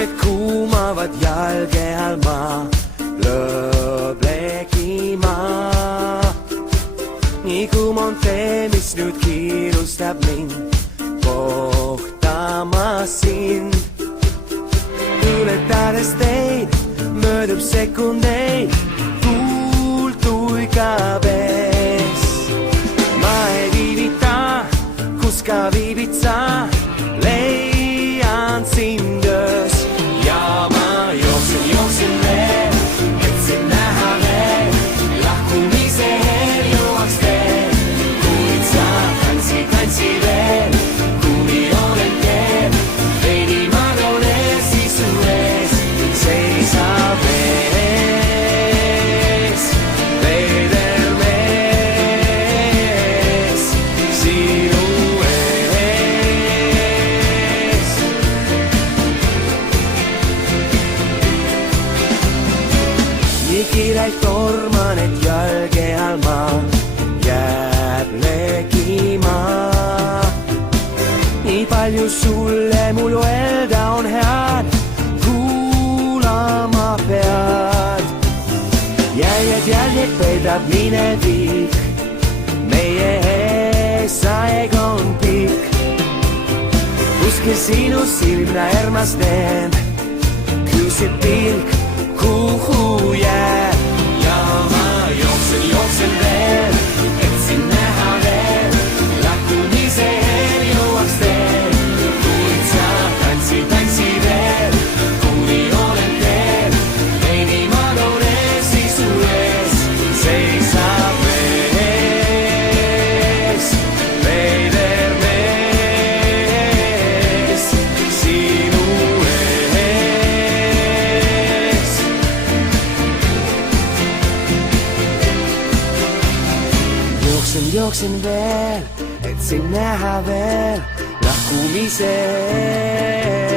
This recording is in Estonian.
juuksed kuumavad jalge all, ma lööb legima. Nii kuum on tee, mis nüüd kiirustab mind kohtama sind. Ületades teid möödub sekundeid, tuul tuikab ees. Ma ei viivita, kus ka viibid sa, leian sind öös. Ja ma jooksen veel, et sind näha veel, lahkumise eel jõuaks veel. Kuid sa tantsi veel, kuni olen teel, veidi magan ees, siis su ees seisab ees. Veider mees sinu ees. Nii kiirelt torman, et jalge all ma jääb legima. Nii palju sulle mul öelda on head, kuulama pead. Jäljed peidab minevik, meie ees aeg on pikk. Kuskil sinu silma ärmasnen, küsib pilk, kuhu jääb. Ja ma jooksen veel, et sind näha veel, lahkumise eel jõuaks veel. Kuid sa tantsi veel, kuni olen teel, veidi magan ees, siis su ees seisab ees. Veider mees sinu ees. Jooksen veel, et sind näha veel, lahkumise eel.